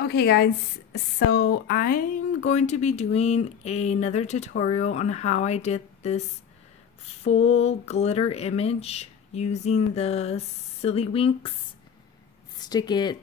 Okay guys, so I'm going to be doing another tutorial on how I did this full glitter image using the Silly Winks Stick It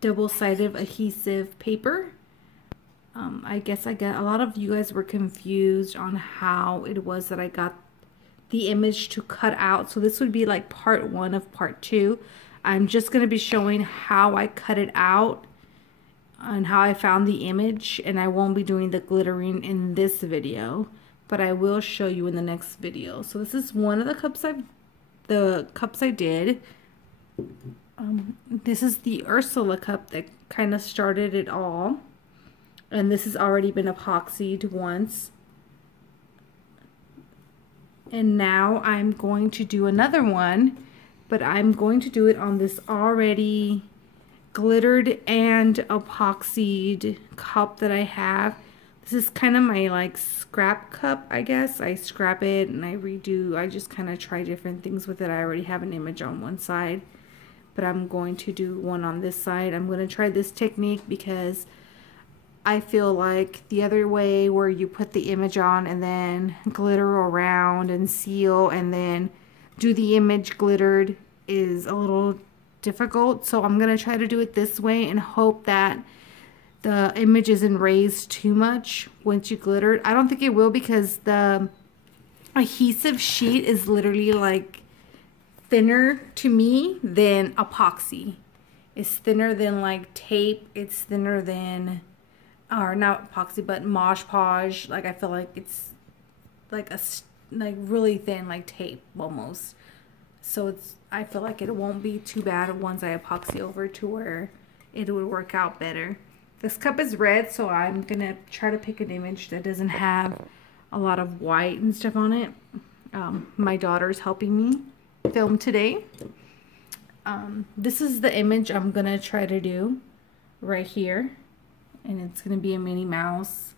double-sided adhesive paper. I guess a lot of you guys were confused on how it was that I got the image to cut out. So this would be like part one of part two. I'm just going to be showing how I cut it out and how I found the image, and I won't be doing the glittering in this video, but I will show you in the next video. So this is one of the cups I did. This is the Ursula cup that kind of started it all, and this has already been epoxied once. And now I'm going to do another one, but I'm going to do it on this already glittered and epoxied cup that I have. This is kind of my like scrap cup, I guess. I scrap it and I redo. I just kind of try different things with it. I already have an image on one side, but I'm going to do one on this side. I'm going to try this technique because I feel like the other way where you put the image on and then glitter around and seal and then do the image glittered is a little difficult. So I'm going to try to do it this way and hope that the image isn't raised too much once you glitter it. I don't think it will because the adhesive sheet is literally like thinner to me than epoxy. It's thinner than like tape. It's thinner than, or not epoxy, but Mod Podge. Like I feel like it's like really thin, like tape almost. So I feel like it won't be too bad once I epoxy over to where it would work out better. This cup is red, so I'm gonna try to pick an image that doesn't have a lot of white and stuff on it. My daughter's helping me film today. This is the image I'm gonna try to do right here, and it's gonna be a Minnie Mouse.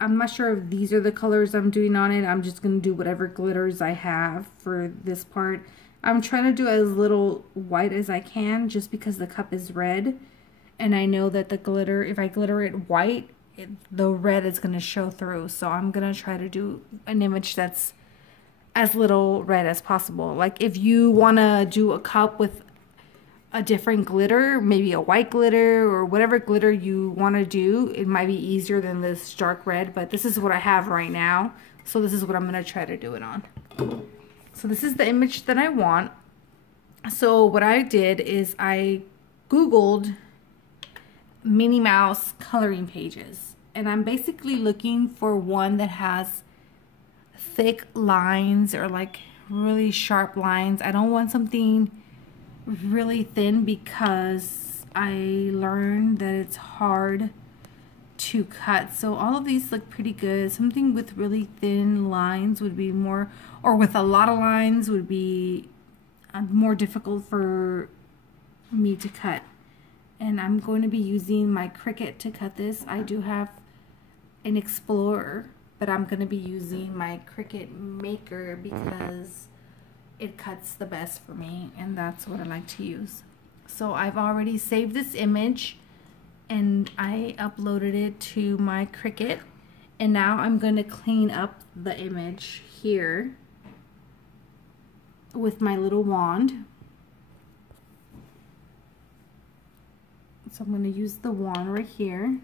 I'm not sure if these are the colors I'm doing on it. I'm just going to do whatever glitters I have for this part. I'm trying to do as little white as I can just because the cup is red. And I know that the glitter, if I glitter it white, the red is going to show through. So I'm going to try to do an image that's as little red as possible. Like if you want to do a cup with a different glitter, maybe a white glitter or whatever glitter you want to do, it might be easier than this dark red, but this is what I have right now, so this is what I'm going to try to do it on. So this is the image that I want. So what I did is I googled Minnie Mouse coloring pages, and I'm basically looking for one that has thick lines or like really sharp lines. I don't want something really thin because I learned that it's hard to cut. So all of these look pretty good. Something with really thin lines would be more, or with a lot of lines would be more difficult for me to cut. And I'm going to be using my Cricut to cut this. I do have an Explorer, but I'm going to be using my Cricut Maker because it cuts the best for me, and that's what I like to use. So I've already saved this image and I uploaded it to my Cricut, and now I'm going to clean up the image here with my little wand. So I'm going to use the wand right here,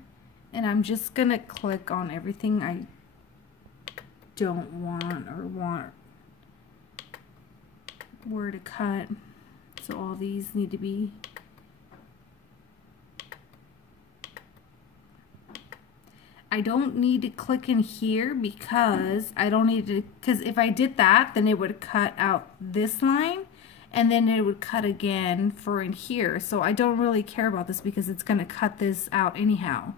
and I'm just going to click on everything I don't want or want where to cut. So all these need to be, I don't need to click in here because I don't need to, because if I did that then it would cut out this line and then it would cut again for in here. So I don't really care about this because it's going to cut this out anyhow,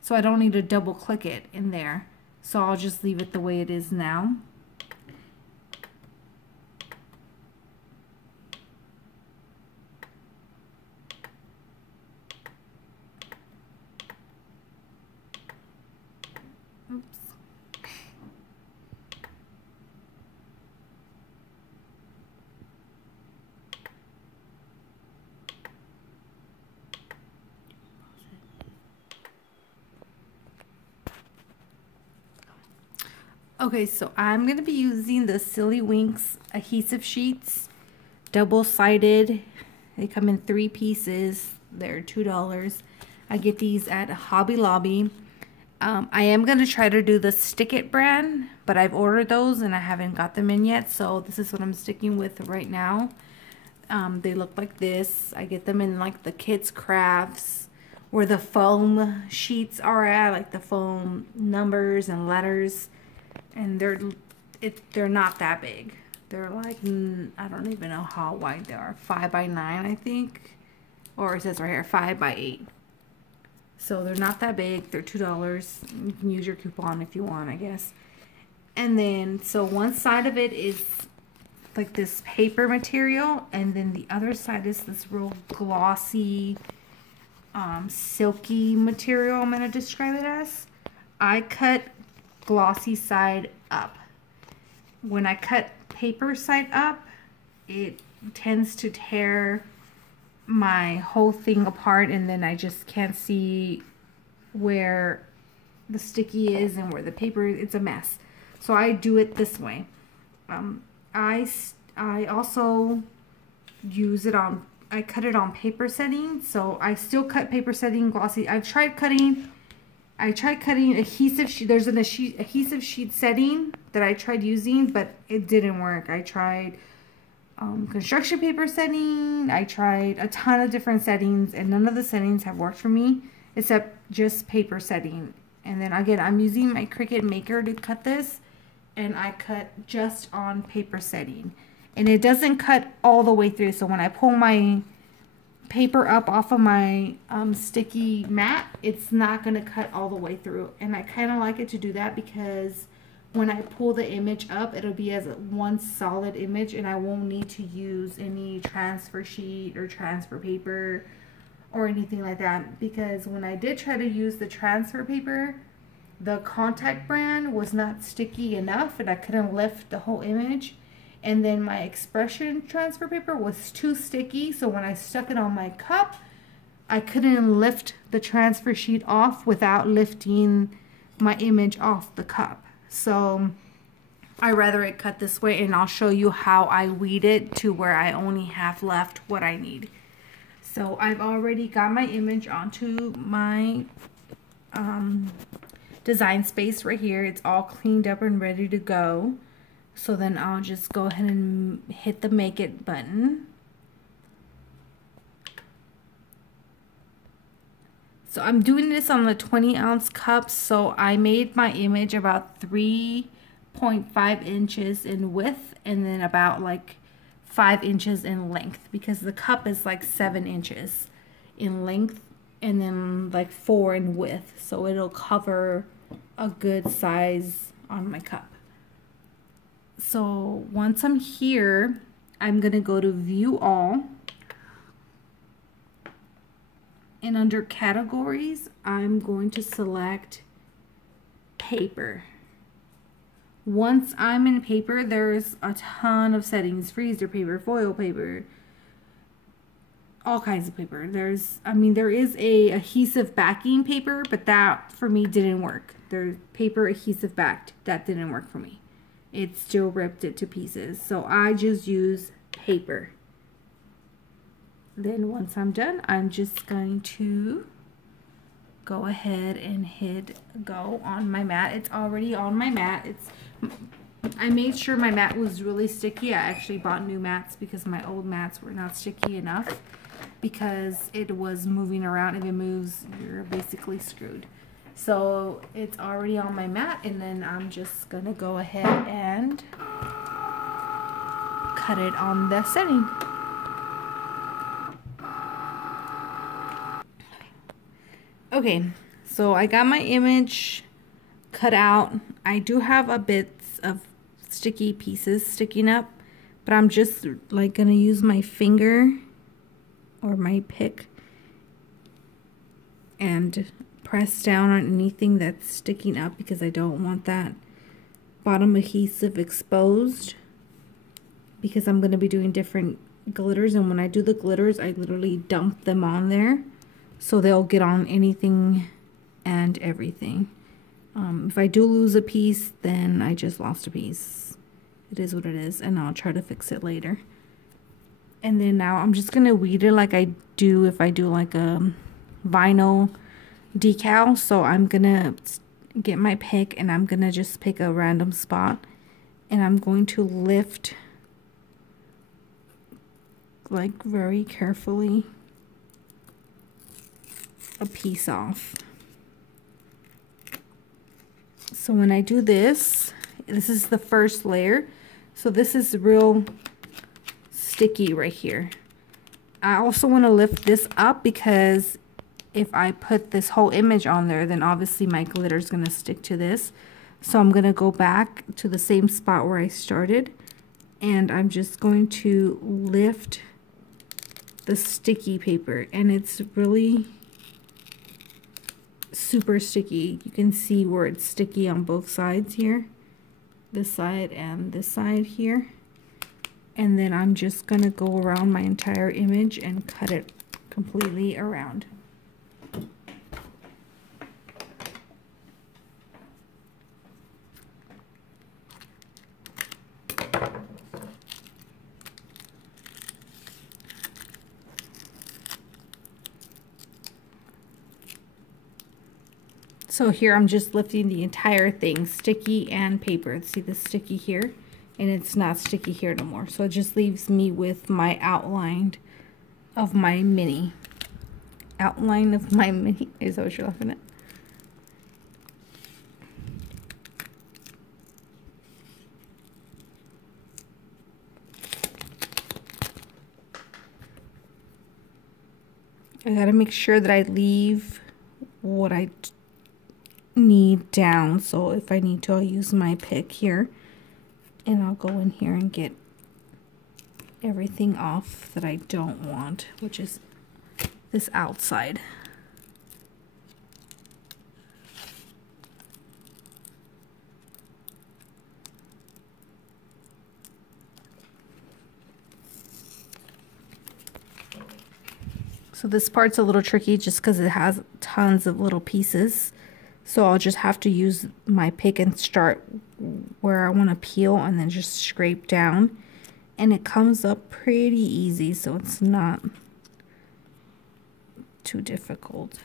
so I don't need to double click it in there. So I'll just leave it the way it is now. Oops. Okay, so I'm going to be using the Silly Winks adhesive sheets, double-sided. They come in 3 pieces. They're $2. I get these at Hobby Lobby. I am going to try to do the Stick It brand, but I've ordered those and I haven't got them in yet, so this is what I'm sticking with right now. They look like this. I get them in like the kids' crafts, where the foam sheets are at, like the foam numbers and letters. And they're not that big. They're like, I don't even know how wide they are. 5 by 9, I think. Or it says right here, 5 by 8. So they're not that big. They're $2. You can use your coupon if you want, I guess. And then, so one side of it is like this paper material. And then the other side is this real glossy, silky material, I'm going to describe it as. I cut glossy side up. When I cut paper side up, it tends to tear my whole thing apart, and then I just can't see where the sticky is and where the paper is. It's a mess. So I do it this way. I also use it on, I cut it on paper setting. So I still cut paper setting glossy. I tried cutting adhesive sheet. There's an adhesive sheet setting that I tried using, but it didn't work. I tried construction paper setting. I tried a ton of different settings, and none of the settings have worked for me except just paper setting. And then again, I'm using my Cricut Maker to cut this, and I cut just on paper setting. And it doesn't cut all the way through, so when I pull my paper up off of my sticky mat, it's not going to cut all the way through. And I kind of like it to do that because when I pull the image up, it'll be as one solid image, and I won't need to use any transfer sheet or transfer paper or anything like that. Because when I did try to use the transfer paper, the Contact brand was not sticky enough and I couldn't lift the whole image. And then my Expression transfer paper was too sticky, so when I stuck it on my cup, I couldn't lift the transfer sheet off without lifting my image off the cup. So I rather it cut this way, and I'll show you how I weed it to where I only have left what I need. So I've already got my image onto my design space right here. It's all cleaned up and ready to go. So then I'll just go ahead and hit the Make It button. So I'm doing this on the 20-ounce cup. So I made my image about 3.5 inches in width, and then about like 5 inches in length, because the cup is like 7 inches in length and then like 4 in width. So it'll cover a good size on my cup. So once I'm here, I'm going to go to View All. And under Categories, I'm going to select Paper. Once I'm in paper, there's a ton of settings. Freezer paper, foil paper, all kinds of paper. there is a adhesive backing paper, but that for me didn't work. There's paper adhesive backed. That didn't work for me. It still ripped it to pieces. So I just use paper. Then once I'm done, I'm just going to go ahead and hit go on my mat. It's already on my mat. I made sure my mat was really sticky. I actually bought new mats because my old mats were not sticky enough, because it was moving around. If it moves, you're basically screwed. So it's already on my mat, and then I'm just gonna go ahead and cut it on the setting. Okay, so I got my image cut out. I do have a bit of sticky pieces sticking up, but I'm just like gonna use my finger or my pick and press down on anything that's sticking up, because I don't want that bottom adhesive exposed, because I'm gonna be doing different glitters, and when I do the glitters, I literally dump them on there so they'll get on anything and everything. If I do lose a piece, then I just lost a piece. It is what it is, and I'll try to fix it later. And then now I'm just gonna weed it like I do if I do like a vinyl decal. So I'm gonna get my pick and I'm gonna just pick a random spot and I'm going to lift like very carefully a piece off. So when I do this, this is the first layer. So this is real sticky right here. I also want to lift this up because if I put this whole image on there, then obviously my glitter is going to stick to this. So I'm going to go back to the same spot where I started and I'm just going to lift the sticky paper, and it's really super sticky. You can see where it's sticky on both sides here, this side and this side here. And then I'm just gonna go around my entire image and cut it completely around. So here I'm just lifting the entire thing, sticky and paper. See the sticky here? And it's not sticky here no more. So it just leaves me with my outline of my mini. Outline of my mini. Is that what you're laughing at? I gotta make sure that I leave what I need down. So if I need to, I'll use my pick here and I'll go in here and get everything off that I don't want, which is this outside. So this part's a little tricky just because it has tons of little pieces. So I'll just have to use my pick and start where I want to peel and then just scrape down. And it comes up pretty easy, so it's not too difficult.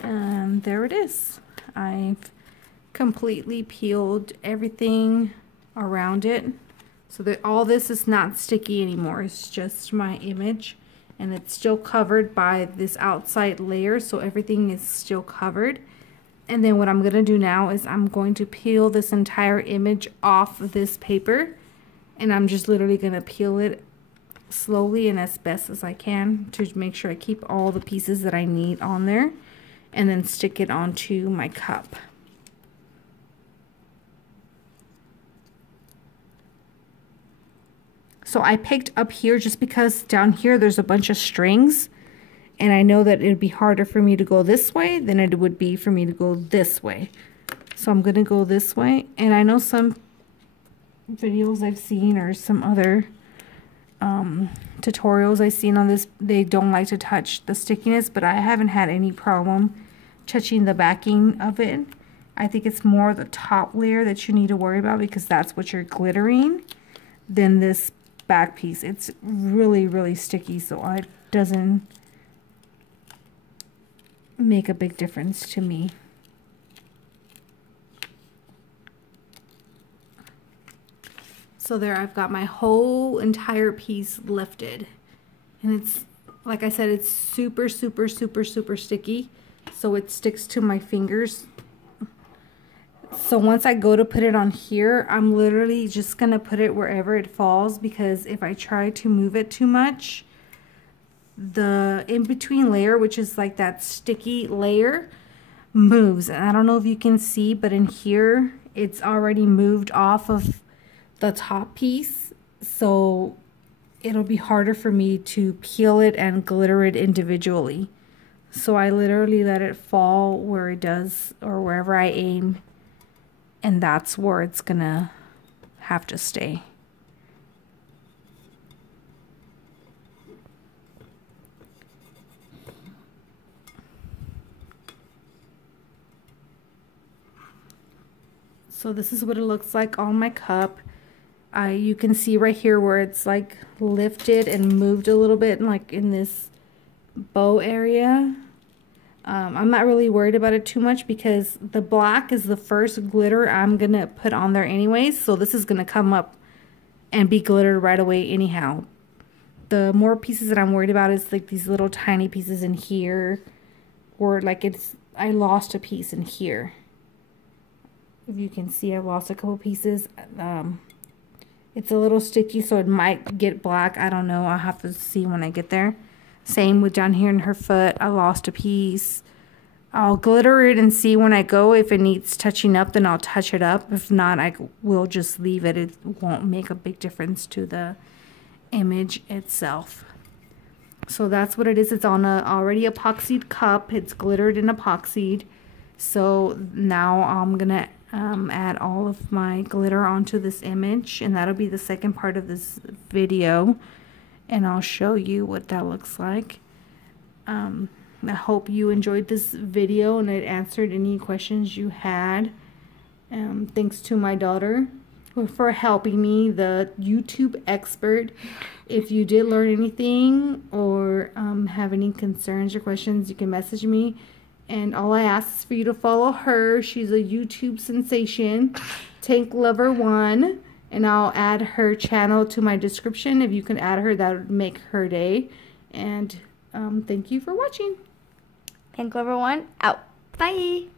And there it is. I've completely peeled everything around it so that all this is not sticky anymore. It's just my image and it's still covered by this outside layer, so everything is still covered. And then what I'm going to do now is I'm going to peel this entire image off of this paper, and I'm just literally going to peel it slowly and as best as I can to make sure I keep all the pieces that I need on there, and then stick it onto my cup. So I picked up here just because down here there's a bunch of strings, and I know that it would be harder for me to go this way than it would be for me to go this way. So I'm gonna go this way, and I know some videos I've seen or some other tutorials I've seen on this, they don't like to touch the stickiness, but I haven't had any problem touching the backing of it. I think it's more the top layer that you need to worry about because that's what you're glittering than this back piece. It's really sticky, so it doesn't make a big difference to me. So there, I've got my whole entire piece lifted, and it's, like I said, it's super sticky, so it sticks to my fingers. So once I go to put it on here, I'm literally just gonna put it wherever it falls, because if I try to move it too much, the in-between layer, which is like that sticky layer, moves. And I don't know if you can see, but in here it's already moved off of the top piece, so it'll be harder for me to peel it and glitter it individually. So I literally let it fall where it does, or wherever I aim, and that's where it's gonna have to stay. So this is what it looks like on my cup. You can see right here where it's like lifted and moved a little bit, like in this bow area. I'm not really worried about it too much because the black is the first glitter I'm gonna put on there anyways, so this is gonna come up and be glittered right away anyhow. The more pieces that I'm worried about is like these little tiny pieces in here, or like I lost a piece in here. If you can see, I lost a couple pieces. It's a little sticky, so it might get black. I don't know. I'll have to see when I get there. Same with down here in her foot. I lost a piece. I'll glitter it and see when I go. If it needs touching up, then I'll touch it up. If not, I will just leave it. It won't make a big difference to the image itself. So that's what it is. It's on a already epoxied cup. It's glittered and epoxied. So now I'm gonna add all of my glitter onto this image, and that'll be the second part of this video, and I'll show you what that looks like. I hope you enjoyed this video and it answered any questions you had. Thanks to my daughter for helping me, the YouTube expert. If you did learn anything or have any concerns or questions, you can message me. And all I ask is for you to follow her. She's a YouTube sensation, Tank Lover 1. And I'll add her channel to my description. If you can add her, that would make her day. And thank you for watching. Tank Lover 1 out. Bye.